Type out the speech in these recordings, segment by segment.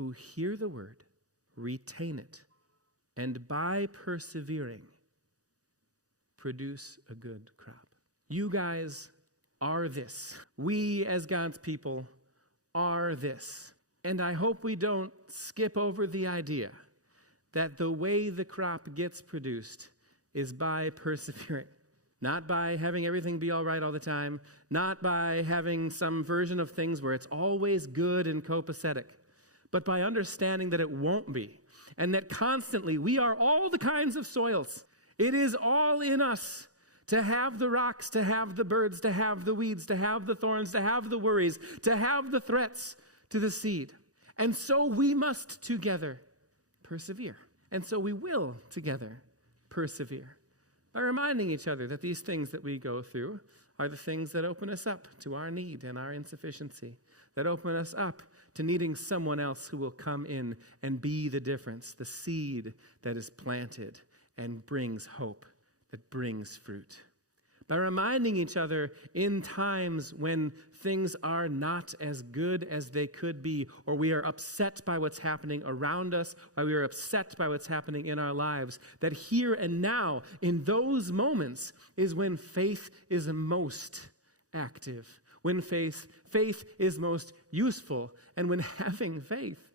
who hear the word, retain it, and by persevering, produce a good crop. You guys are this. We as God's people are this. And I hope we don't skip over the idea that the way the crop gets produced is by persevering. Not by having everything be all right all the time, not by having some version of things where it's always good and copacetic, but by understanding that it won't be, and that constantly we are all the kinds of soils. It is all in us to have the rocks, to have the birds, to have the weeds, to have the thorns, to have the worries, to have the threats to the seed. And so we must together persevere. And so we will together persevere by reminding each other that these things that we go through are the things that open us up to our need and our insufficiency, that open us up to needing someone else who will come in and be the difference, the seed that is planted and brings hope, that brings fruit. By reminding each other in times when things are not as good as they could be, or we are upset by what's happening around us, or we are upset by what's happening in our lives, that here and now, in those moments, is when faith is most active, when faith is most useful, and when having faith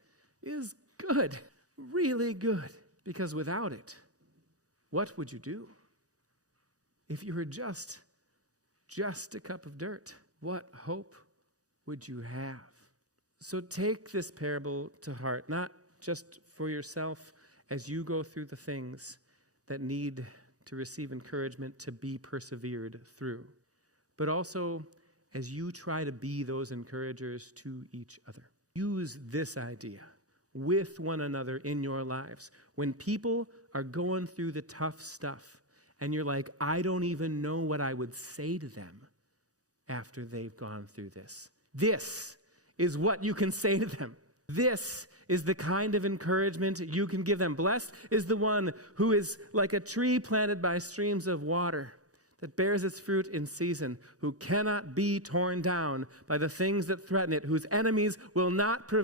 is good, really good. Because without it, what would you do? If you were just a cup of dirt, what hope would you have? So take this parable to heart, not just for yourself as you go through the things that need to receive encouragement to be persevered through, but also as you try to be those encouragers to each other. Use this idea with one another in your lives. When people are going through the tough stuff, and you're like, I don't even know what I would say to them after they've gone through this. This is what you can say to them. This is the kind of encouragement you can give them. Blessed is the one who is like a tree planted by streams of water that bears its fruit in season, who cannot be torn down by the things that threaten it, whose enemies will not prevail.